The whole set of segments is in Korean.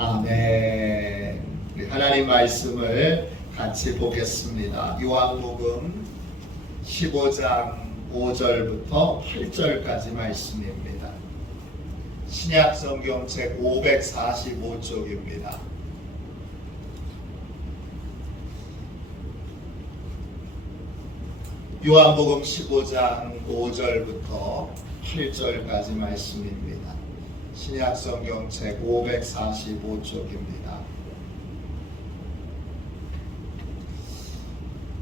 아멘. 우리 하나님 말씀을 같이 보겠습니다. 요한복음 15장 5절부터 8절까지 말씀입니다. 신약 성경 책 545쪽입니다. 요한복음 15장 5절부터 8절까지 말씀입니다. 신약 성경 책 545쪽입니다.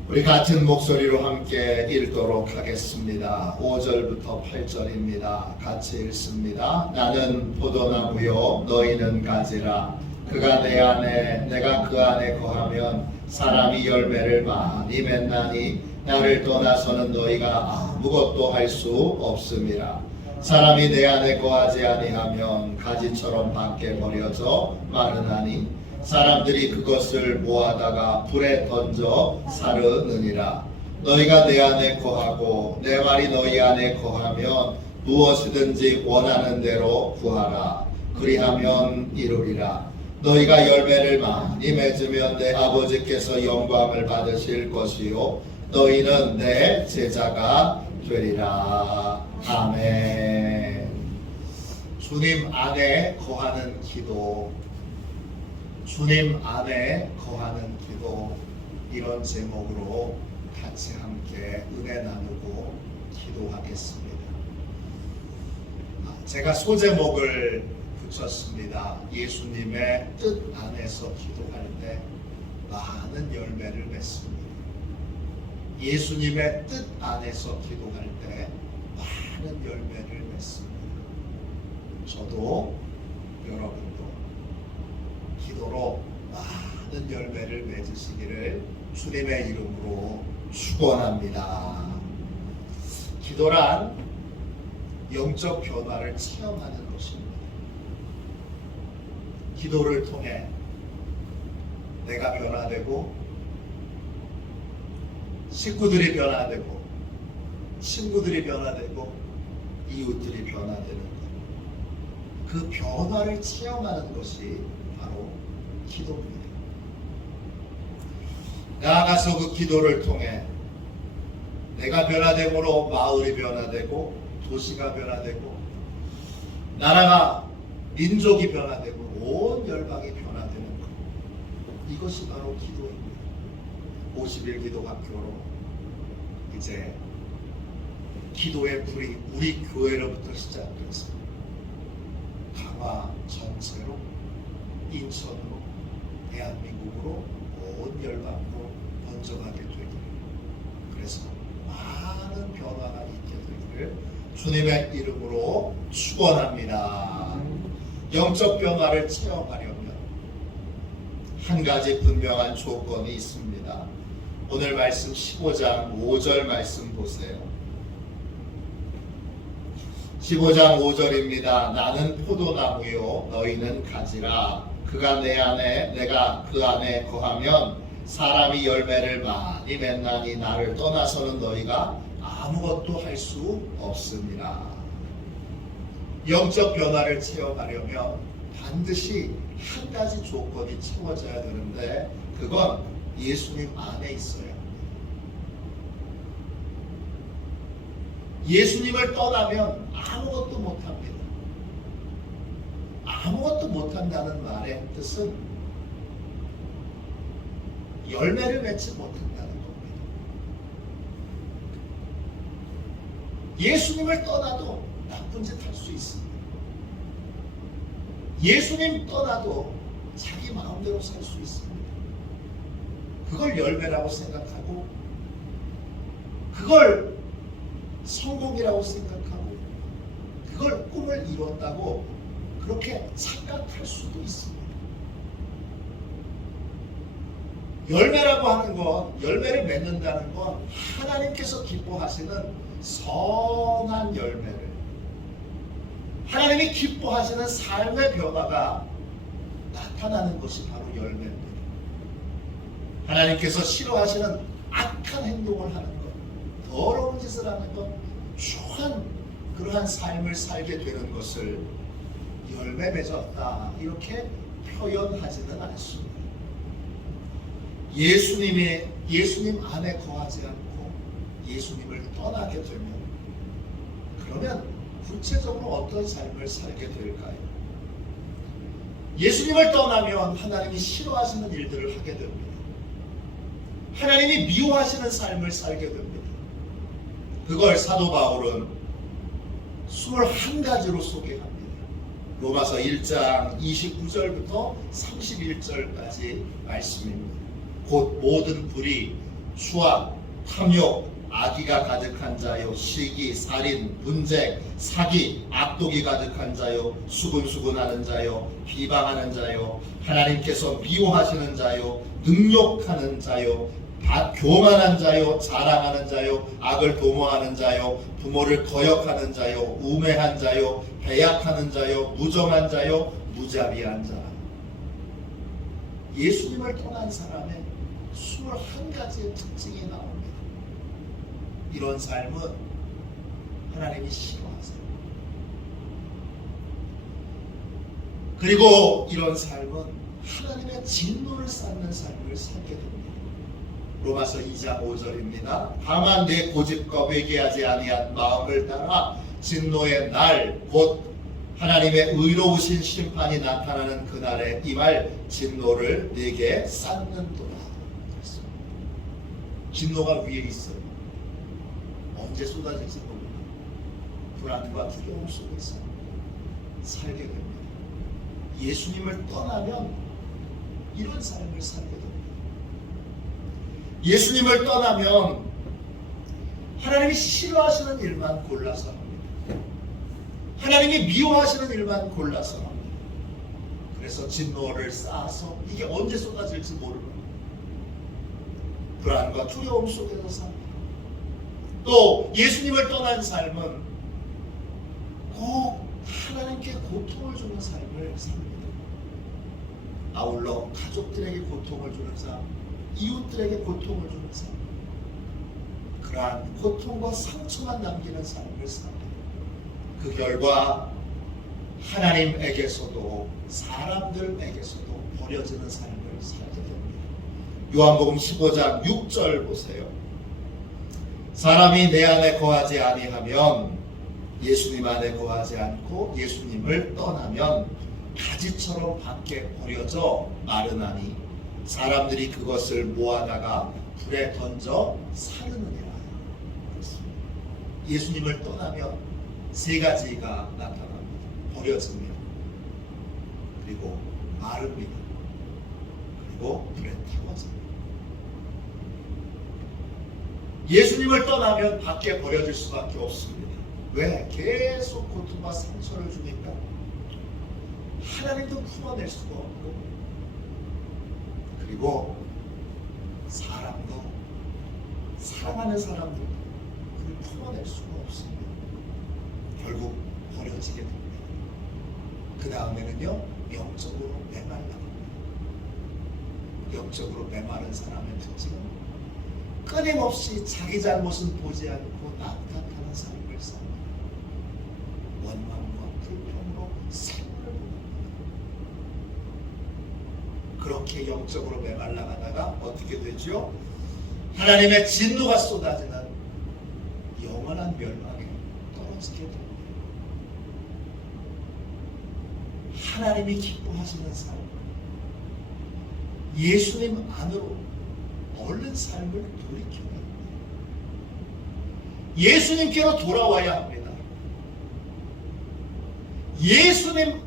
우리 같은 목소리로 함께 읽도록 하겠습니다. 5절부터 8절입니다. 같이 읽습니다. 나는 포도나무요 너희는 가지라. 그가 내 안에 내가 그 안에 거하면 사람이 열매를 많이 맺나니 나를 떠나서는 너희가 아무것도 할 수 없음이라. 사람이 내 안에 거하지 아니하면 가지처럼 밖에 버려져 마르나니 사람들이 그것을 모아다가 불에 던져 사르느니라. 너희가 내 안에 거하고 내 말이 너희 안에 거하면 무엇이든지 원하는 대로 구하라. 그리하면 이루리라. 너희가 열매를 많이 맺으면 내 아버지께서 영광을 받으실 것이요 너희는 내 제자가 되리라. 아멘. 주님 안에 거하는 기도, 주님 안에 거하는 기도, 이런 제목으로 같이 함께 은혜 나누고 기도하겠습니다. 제가 소제목을 붙였습니다. 예수님의 뜻 안에서 기도할 때 많은 열매를 맺습니다. 예수님의 뜻 안에서 기도할 때 많은 열매를 맺습니다. 저도 여러분도 기도로 많은 열매를 맺으시기를 주님의 이름으로 축원합니다. 기도란 영적 변화를 체험하는 것입니다. 기도를 통해 내가 변화되고 식구들이 변화되고 친구들이 변화되고 이웃들이 변화되는 것, 그 변화를 체험하는 것이 바로 기도입니다. 나아가서 그 기도를 통해 내가 변화됨으로 마을이 변화되고 도시가 변화되고 나라가 민족이 변화되고 온 열방이 변화되는 것, 이것이 바로 기도입니다. 50일 기도학교로 이제 기도의 불이 우리 교회로부터 시작돼서 강화 전체로, 인천으로, 대한민국으로, 온 열방으로 번져가게 되기를, 그래서 많은 변화가 있게 되기를 주님의 이름으로 축원합니다. 영적 변화를 체험하려면 한 가지 분명한 조건이 있습니다. 오늘 말씀 15장 5절 말씀 보세요. 15장 5절입니다. 나는 포도나무요 너희는 가지라. 그가 내 안에 내가 그 안에 거하면 사람이 열매를 많이 맺나니 나를 떠나서는 너희가 아무것도 할 수 없습니다. 영적 변화를 체험하려면 반드시 한 가지 조건이 채워져야 되는데 그건 예수님 안에 있어요. 예수님을 떠나면 아무것도 못합니다. 아무것도 못한다는 말의 뜻은 열매를 맺지 못한다는 겁니다. 예수님을 떠나도 나쁜 짓 할 수 있습니다. 예수님 떠나도 자기 마음대로 살 수 있습니다. 그걸 열매라고 생각하고 그걸 성공이라고 생각하고 그걸 꿈을 이뤘다고 그렇게 착각할 수도 있습니다. 열매라고 하는 건, 열매를 맺는다는 건 하나님께서 기뻐하시는 선한 열매를, 하나님이 기뻐하시는 삶의 변화가 나타나는 것이 바로 열매입니다. 하나님께서 싫어하시는 악한 행동을 하는 것, 더러운 짓을 하는 것, 추한 그러한 삶을 살게 되는 것을 열매 맺었다, 이렇게 표현하지는 않습니다. 예수님 안에 거하지 않고 예수님을 떠나게 되면, 그러면 구체적으로 어떤 삶을 살게 될까요? 예수님을 떠나면 하나님이 싫어하시는 일들을 하게 됩니다. 하나님이 미워하시는 삶을 살게 됩니다. 그걸 사도 바울은 21가지로 소개합니다. 로마서 1장 29절부터 31절까지 말씀입니다. 곧 모든 불의, 수악, 탐욕, 악의가 가득한 자요, 시기, 살인, 분쟁, 사기, 악독이 가득한 자요, 수군수군하는 자요, 비방하는 자요, 하나님께서 미워하시는 자요, 능욕하는 자요, 교만한 자요, 자랑하는 자요, 악을 도모하는 자요, 부모를 거역하는 자요, 우매한 자요, 배약하는 자요, 무정한 자요, 무자비한 자. 예수님을 떠난 사람의 21가지의 특징이 나옵니다. 이런 삶은 하나님이 싫어하세요. 그리고 이런 삶은 하나님의 진노를 쌓는 삶을 살게 됩니다. 로마서 2장 5절입니다. 다만 내 고집과 회개하지 아니한 마음을 따라 진노의 날, 곧 하나님의 의로우신 심판이 나타나는 그날에 임할 진노를 내게 쌓는도다. 진노가 위에 있어요. 언제 쏟아질지 모릅니다. 불안과 두려움 속에서 살게 됩니다. 예수님을 떠나면 이런 삶을 살게 됩니다. 예수님을 떠나면 하나님이 싫어하시는 일만 골라서 합니다. 하나님이 미워하시는 일만 골라서 합니다. 그래서 진노를 쌓아서 이게 언제 쏟아질지 모릅니다. 불안과 두려움 속에서 삽니다. 또 예수님을 떠난 삶은 꼭 하나님께 고통을 주는 삶을 삽니다. 아울러 가족들에게 고통을 주는 삶, 이웃들에게 고통을 주는 삶, 그러한 고통과 상처만 남기는 삶을 삽니다. 그 결과 하나님에게서도 사람들에게서도 버려지는 삶을 살게 됩니다. 요한복음 15장 6절 보세요. 사람이 내 안에 거하지 아니하면, 예수님 안에 거하지 않고 예수님을 떠나면 가지처럼 밖에 버려져 마르나니 사람들이 그것을 모아다가 불에 던져 사르느니라. 그렇습니다. 예수님을 떠나면 세 가지가 나타납니다. 버려집니다. 그리고 마릅니다. 그리고 불에 태워집니다. 예수님을 떠나면 밖에 버려질 수밖에 없습니다. 왜? 계속 고통과 상처를 주니까 하나님도 품어낼 수가 없고, 그리고 사람도, 사랑하는 사람들도 그를 품어낼 수가 없습니다. 결국 버려지게 됩니다. 그 다음에는요, 영적으로 메말라. 영적으로 메마른 사람의 특징은 끊임없이 자기 잘못은 보지 않고 낙탓하는 삶을 삽니다. 원망과 불평으로 삶을 봅니다. 그렇게 영적으로 메말라가다가 어떻게 되죠? 하나님의 진노가 쏟아지는 영원한 멸망에 떨어지게 됩니다. 하나님이 기뻐하시는 삶, 예수님 안으로 얼른 삶을 돌이켜야 합니다. 예수님께로 돌아와야 합니다. 예수님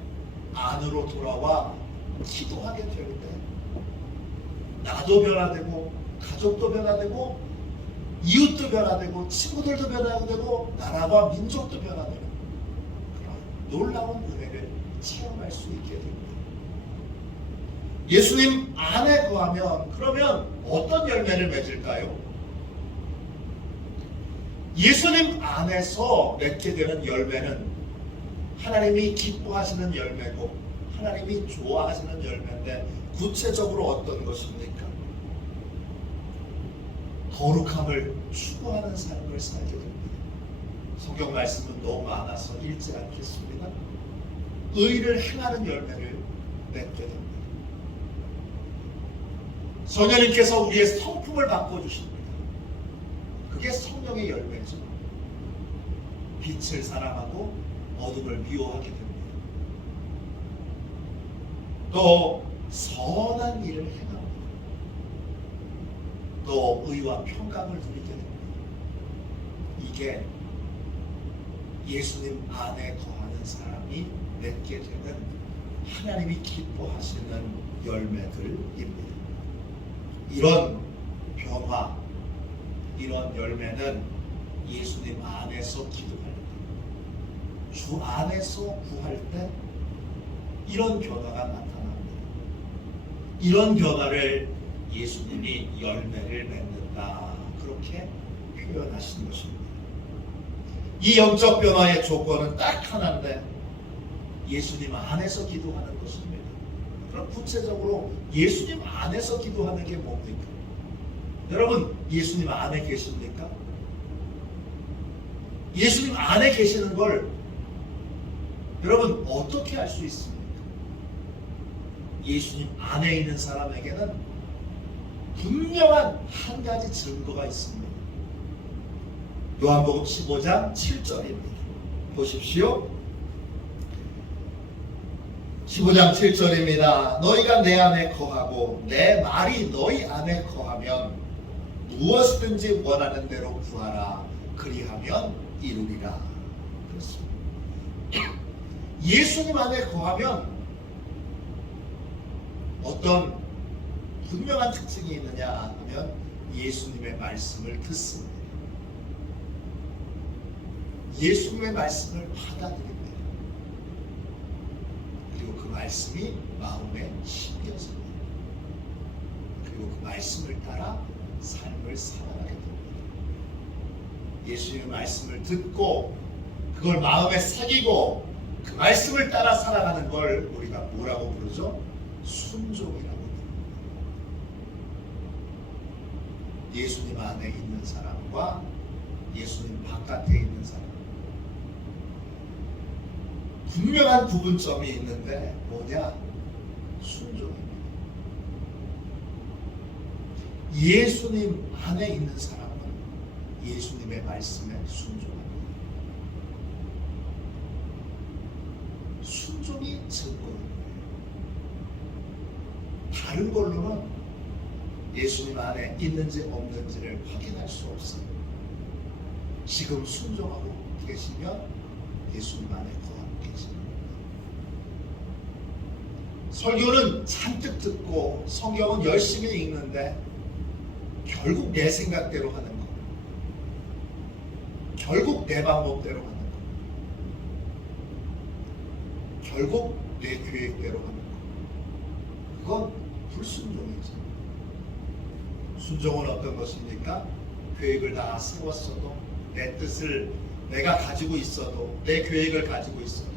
안으로 돌아와 기도하게 될 때 나도 변화되고, 가족도 변화되고, 이웃도 변화되고, 친구들도 변화되고, 나라와 민족도 변화되고, 그런 놀라운 은혜를 체험할 수 있게 됩니다. 예수님 안에 거하면 그러면 어떤 열매를 맺을까요? 예수님 안에서 맺게 되는 열매는 하나님이 기뻐하시는 열매고 하나님이 좋아하시는 열매인데, 구체적으로 어떤 것입니까? 거룩함을 추구하는 삶을 살게 됩니다. 성경 말씀은 너무 많아서 읽지 않겠습니다. 의를 행하는 열매를 맺게 됩니다. 성령님께서 우리의 성품을 바꿔주십니다. 그게 성령의 열매죠. 빛을 사랑하고 어둠을 미워하게 됩니다. 또 선한 일을 행합니다. 또 의와 평강을 누리게 됩니다. 이게 예수님 안에 거하는 사람이 맺게 되는 하나님이 기뻐하시는 열매들입니다. 이런 변화, 이런 열매는 예수님 안에서 기도할 때, 주 안에서 구할 때 이런 변화가 나타납니다. 이런 변화를 예수님이 열매를 맺는다, 그렇게 표현하신 것입니다. 이 영적 변화의 조건은 딱 하나인데 예수님 안에서 기도하는 것입니다. 그럼 구체적으로 예수님 안에서 기도하는 게 뭡니까? 여러분, 예수님 안에 계십니까? 예수님 안에 계시는 걸 여러분 어떻게 알 수 있습니까? 예수님 안에 있는 사람에게는 분명한 한 가지 증거가 있습니다. 요한복음 15장 7절입니다. 보십시오. 15장 7절입니다. 너희가 내 안에 거하고 내 말이 너희 안에 거하면 무엇이든지 원하는 대로 구하라. 그리하면 이루리라. 그렇습니다. 예수님 안에 거하면 어떤 분명한 특징이 있느냐 하면 예수님의 말씀을 듣습니다. 예수님의 말씀을 받아들입니다. 그리고 그 말씀이 마음에 심겨집니다. 그리고 그 말씀을 따라 삶을 살아가게 됩니다. 예수님의 말씀을 듣고 그걸 마음에 새기고 그 말씀을 따라 살아가는 걸 우리가 뭐라고 부르죠? 순종이라고 부릅니다. 예수님 안에 있는 사람과 예수님 바깥에 있는 사람, 분명한 구분점이 있는데 뭐냐? 순종입니다. 예수님 안에 있는 사람은 예수님의 말씀에 순종합니다. 순종이 증거입니다. 다른 걸로는 예수님 안에 있는지 없는지를 확인할 수 없어요. 지금 순종하고 계시면 예수님 안에 거하고 계십니다. 설교는 잔뜩 듣고 성경은 열심히 읽는데 결국 내 생각대로 하는 거, 결국 내 방법대로 하는 거, 결국 내 계획대로 하는 거, 그건 불순종이죠. 순종은 어떤 것입니까? 계획을 다 세웠어도, 내 뜻을 내가 가지고 있어도, 내 계획을 가지고 있어도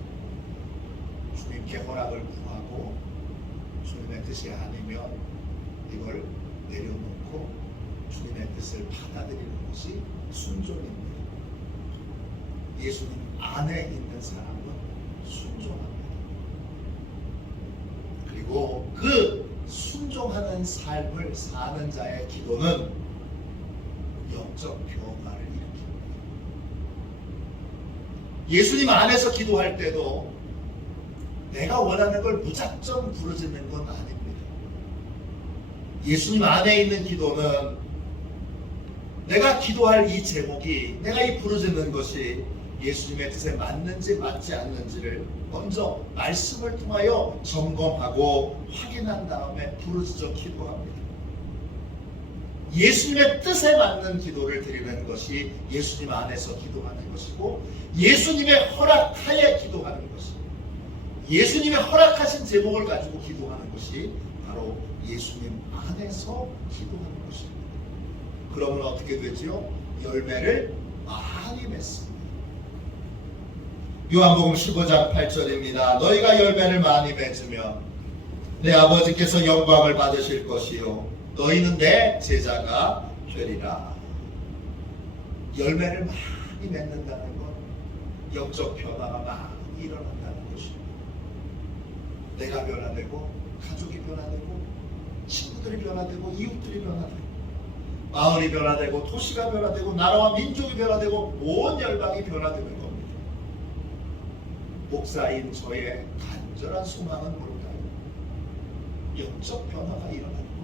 주님께 허락을 구하고 주님의 뜻이 아니면 이걸 내려놓고 주님의 뜻을 받아들이는 것이 순종입니다. 예수님 안에 있는 사람은 순종합니다. 그리고 그 순종하는 삶을 사는 자의 기도는 영적 변화를 일으킵니다. 예수님 안에서 기도할 때도 내가 원하는 걸 무작정 부르짖는 건 아닙니다. 예수님 안에 있는 기도는 내가 기도할 이 제목이, 내가 이 부르짖는 것이 예수님의 뜻에 맞는지 맞지 않는지를 먼저 말씀을 통하여 점검하고 확인한 다음에 부르짖어 기도합니다. 예수님의 뜻에 맞는 기도를 드리는 것이 예수님 안에서 기도하는 것이고, 예수님의 허락하에 기도하는 것입니다. 예수님의 허락하신 제목을 가지고 기도하는 것이 바로 예수님 안에서 기도하는 것입니다. 그러면 어떻게 되죠? 열매를 많이 맺습니다. 요한복음 15장 8절입니다. 너희가 열매를 많이 맺으면 내 아버지께서 영광을 받으실 것이요 너희는 내 제자가 되리라. 열매를 많이 맺는다는 건 영적 변화가 많이 일어난다는 것입니다. 내가 변화되고 가족이 변화되고 친구들이 변화되고 이웃들이 변화되고 마을이 변화되고 도시가 변화되고 나라와 민족이 변화되고 온 열방이 변화되는 겁니다. 목사인 저의 간절한 소망은 뭘까요? 영적 변화가 일어나는 겁니다.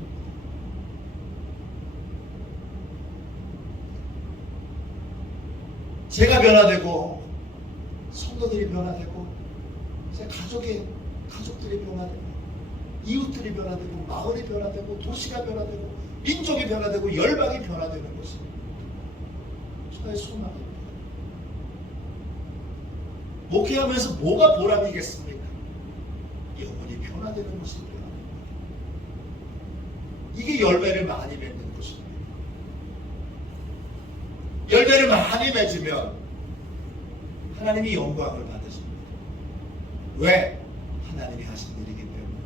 제가 변화되고 성도들이 변화되고 제 가족들이 변화되고 이웃들이 변화되고 마을이 변화되고 도시가 변화되고 민족이 변화되고 열방이 변화되는 것이 저의 소망입니다. 목회하면서 뭐가 보람이겠습니까? 영혼이 변화되는 것이 보람입니다. 이게 열매를 많이 맺는 것입니다. 열매를 많이 맺으면 하나님이 영광을 받으십니다. 왜? 하나님이 하신 일이기 때문입니다.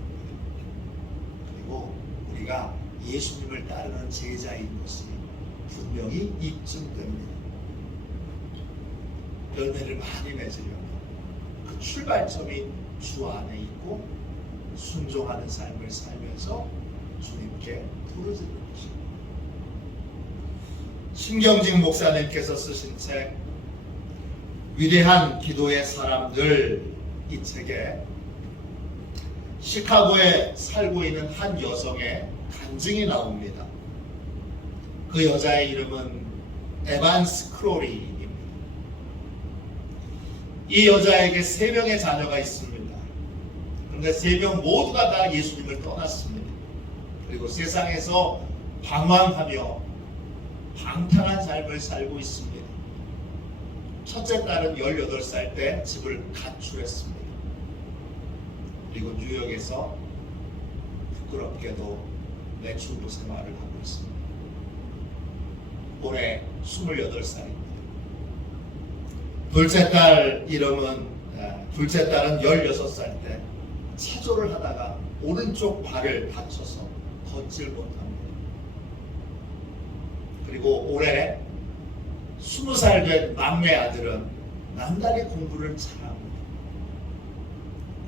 그리고 우리가 예수님을 따르는 제자인 것이 분명히 입증됩니다. 열매를 많이 맺으려면 그 출발점이 주 안에 있고 순종하는 삶을 살면서 주님께 부르짖는 것입니다. 신경직 목사님께서 쓰신 책 위대한 기도의 사람들, 이 책에 시카고에 살고 있는 한 여성의 간증이 나옵니다. 그 여자의 이름은 에반스 크로리입니다. 이 여자에게 3명의 자녀가 있습니다. 그런데 3명 모두가 다 예수님을 떠났습니다. 그리고 세상에서 방황하며 방탕한 삶을 살고 있습니다. 첫째 딸은 18살 때 집을 가출했습니다. 그리고 뉴욕에서 부끄럽게도 매출부 생활을 하고 있습니다. 올해 28살입니다. 둘째 딸은 16살 때 체조를 하다가 오른쪽 발을 다쳐서 걷질 못합니다. 그리고 올해 20살 된 막내 아들은 남다리 공부를 잘합니다.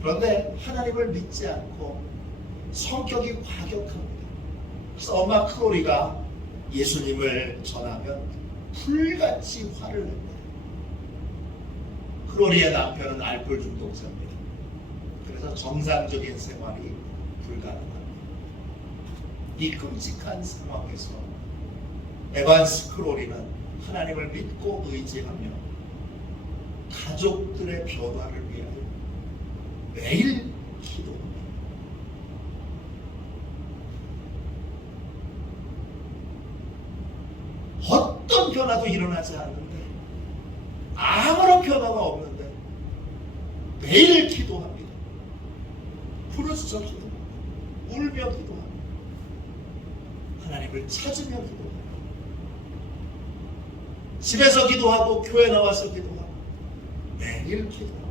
그런데 하나님을 믿지 않고 성격이 과격합니다. 그래서 엄마 크로리가 예수님을 전하면 불같이 화를 냅니다. 크로리의 남편은 알코올 중독자입니다. 그래서 정상적인 생활이 불가능합니다. 이 끔찍한 상황에서 에반스 크로리는 하나님을 믿고 의지하며 가족들의 변화를 위하여 매일 기도합니다. 어떤 변화도 일어나지 않는데, 아무런 변화가 없는데 매일 기도합니다. 부르짖어 기도합니다. 울며 기도합니다. 하나님을 찾으며 기도합니다. 집에서 기도하고 교회 나와서 기도하고 매일 기도합니다.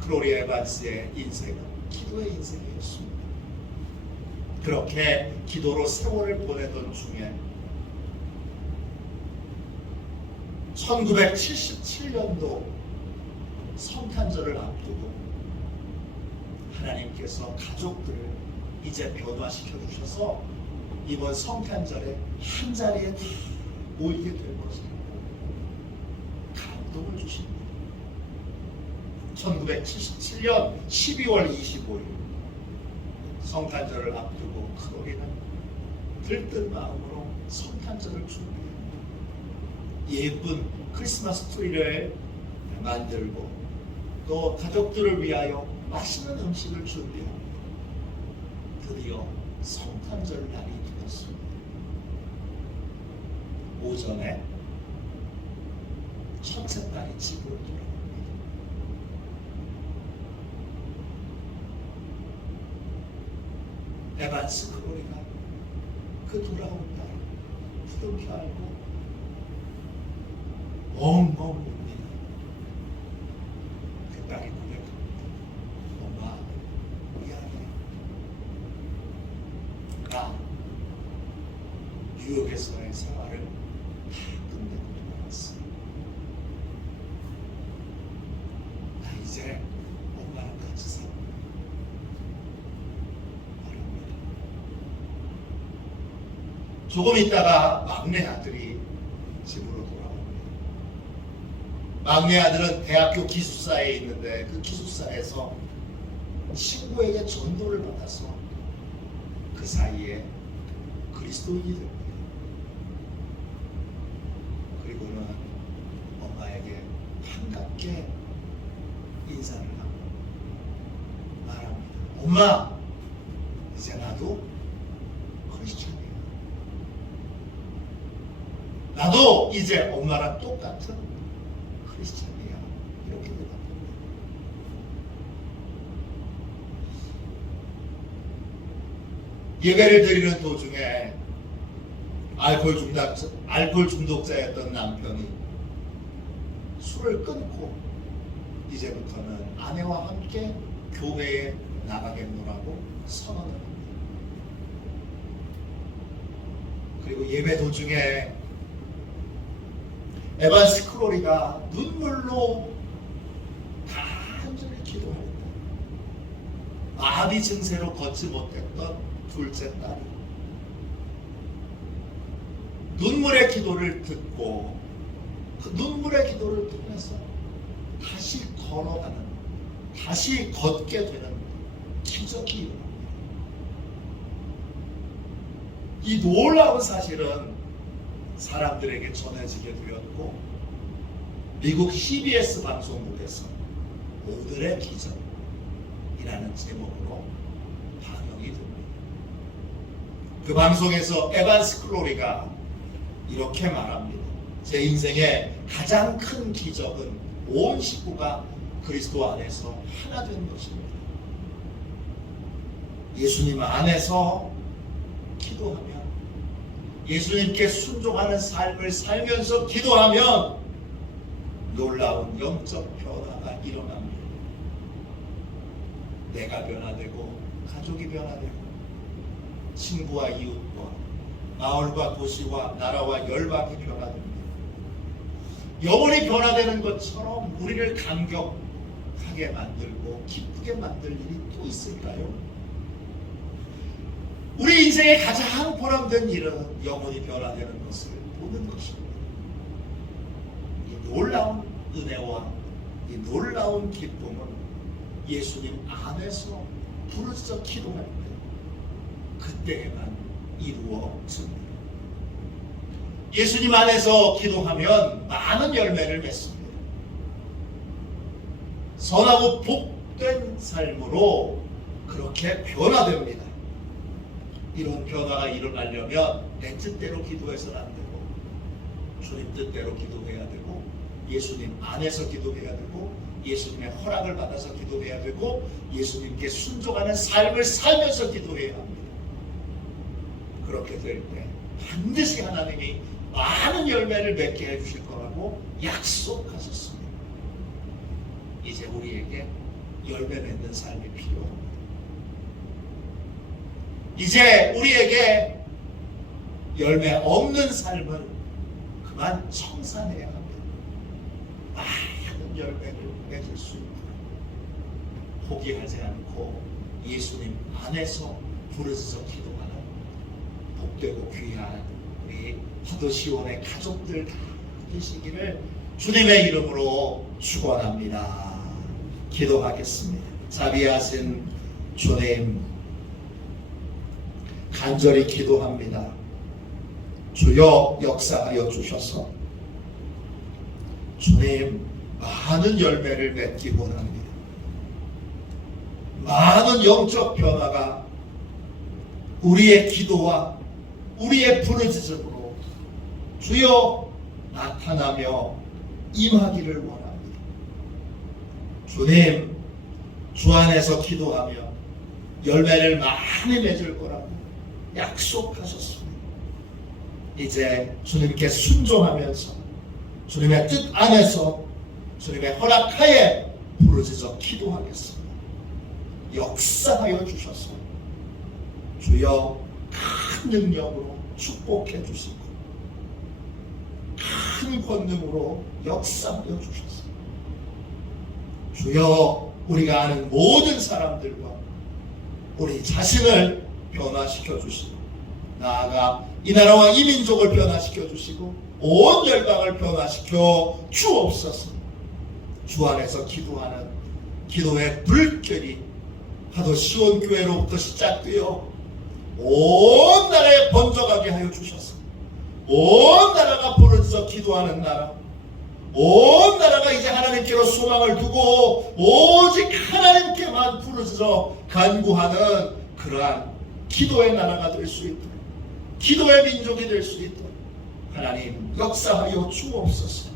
크로리 에반스의 인생은 기도의 인생이었습니다. 그렇게 기도로 세월을 보내던 중에 1977년도 성탄절을 앞두고 하나님께서 가족들을 이제 변화시켜 주셔서 이번 성탄절에 한 자리에 다 모이게 될 것입니다. 감동을 주십니다. 1977년 12월 25일 성탄절을 앞두고 크로리는 들뜬 마음으로 성탄절을 준비합니다. 예쁜 크리스마스 트리를 만들고 또 가족들을 위하여 맛있는 음식을 준비합니다. 드디어 성탄절 날이 되었습니다. 오전에 첫째 딸이 집으로 돌아옵니다. 에반스 크로리가 그 돌아온 딸을 부둥켜 안고 엉엉 웁니다. 그 딸이 고백합니다. 엄마, 미안해. 나 뉴욕에서의 생활을 다 끝내고 돌아왔어. 나 이제 엄마랑 같이 살고 조금 있다가 막내 아들이 집으로 돌아옵니다. 막내 아들은 대학교 기숙사에 있는데 그 기숙사에서 친구에게 전도를 받아서 그 사이에 그리스도인이 됩니다. 그리고는 엄마에게 반갑게 인사를 하고 말합니다. 엄마, 이제 나도 크리스찬이야. 나도 이제 엄마랑 똑같은 크리스찬이야. 이렇게 대답합니다. 예배를 드리는 도중에 알코올 중독자였던 남편이 술을 끊고 이제부터는 아내와 함께 교회에 나가겠노라고 선언을 합니다. 그리고 예배 도중에 에반스 클로리가 눈물로 간절히 기도할 때 마비 증세로 걷지 못했던 둘째 딸이 눈물의 기도를 듣고 그 눈물의 기도를 통해서 다시 걸어가는, 다시 걷게 되는 기적이 일어납니다. 이 놀라운 사실은 사람들에게 전해지게 되었고 미국 CBS 방송국에서 오늘의 기적이라는 제목으로 방영이 됩니다. 그 방송에서 에반스 클로리가 이렇게 말합니다. 제 인생의 가장 큰 기적은 온 식구가 그리스도 안에서 하나 된 것입니다. 예수님 안에서 기도하면, 예수님께 순종하는 삶을 살면서 기도하면 놀라운 영적 변화가 일어납니다. 내가 변화되고 가족이 변화되고 친구와 이웃과 마을과 도시와 나라와 열방이 변화됩니다. 영혼이 변화되는 것처럼 우리를 감격하게 만들고 기쁘게 만들 일이 또 있을까요? 우리 인생의 가장 보람된 일은 영혼이 변화되는 것을 보는 것입니다. 이 놀라운 은혜와 이 놀라운 기쁨은 예수님 안에서 부르짖어 기도할 때 그때에만 이루어집니다. 예수님 안에서 기도하면 많은 열매를 맺습니다. 선하고 복된 삶으로 그렇게 변화됩니다. 이런 변화가 일어나려면 내 뜻대로 기도해서는 안 되고 주님 뜻대로 기도해야 되고 예수님 안에서 기도해야 되고 예수님의 허락을 받아서 기도해야 되고 예수님께 순종하는 삶을 살면서 기도해야 합니다. 그렇게 될 때 반드시 하나님이 많은 열매를 맺게 해주실 거라고 약속하셨습니다. 이제 우리에게 열매 맺는 삶이 필요합니다. 이제 우리에게 열매 없는 삶은 그만 청산해야 합니다. 많은 열매를 맺을 수 있도록 포기하지 않고 예수님 안에서 부르짖어 기도하는 복되고 귀한 우리 화도시원의 가족들 다 되시기를 주님의 이름으로 축원합니다. 기도하겠습니다. 자비하신 주님, 간절히 기도합니다. 주여 역사하여 주셔서 주님 많은 열매를 맺기 원합니다. 많은 영적 변화가 우리의 기도와 우리의 부르짖음으로 주여 나타나며 임하기를 원합니다. 주님, 주 안에서 기도하며 열매를 많이 맺을 거라고 약속하셨습니다. 이제 주님께 순종하면서 주님의 뜻 안에서 주님의 허락하에 부르짖어 기도하겠습니다. 역사하여 주셔서 주여 큰 능력으로 축복해 주시고 큰 권능으로 역사하여 주셔서 주여 우리가 아는 모든 사람들과 우리 자신을 변화시켜 주시고 나아가 이 나라와 이 민족을 변화시켜 주시고 온 열방을 변화시켜 주옵소서. 주 안에서 기도하는 기도의 불결이 하도 시온교회로부터 시작되어 온 나라에 번져가게 하여 주셔서 온 나라가 부르짖어 기도하는 나라, 온 나라가 이제 하나님께로 소망을 두고 오직 하나님께만 부르짖어 간구하는 그러한 기도의 나라가 될 수 있도록, 기도의 민족이 될 수 있도록 하나님 역사하여 주옵소서.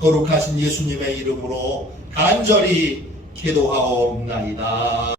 거룩하신 예수님의 이름으로 간절히 기도하옵나이다.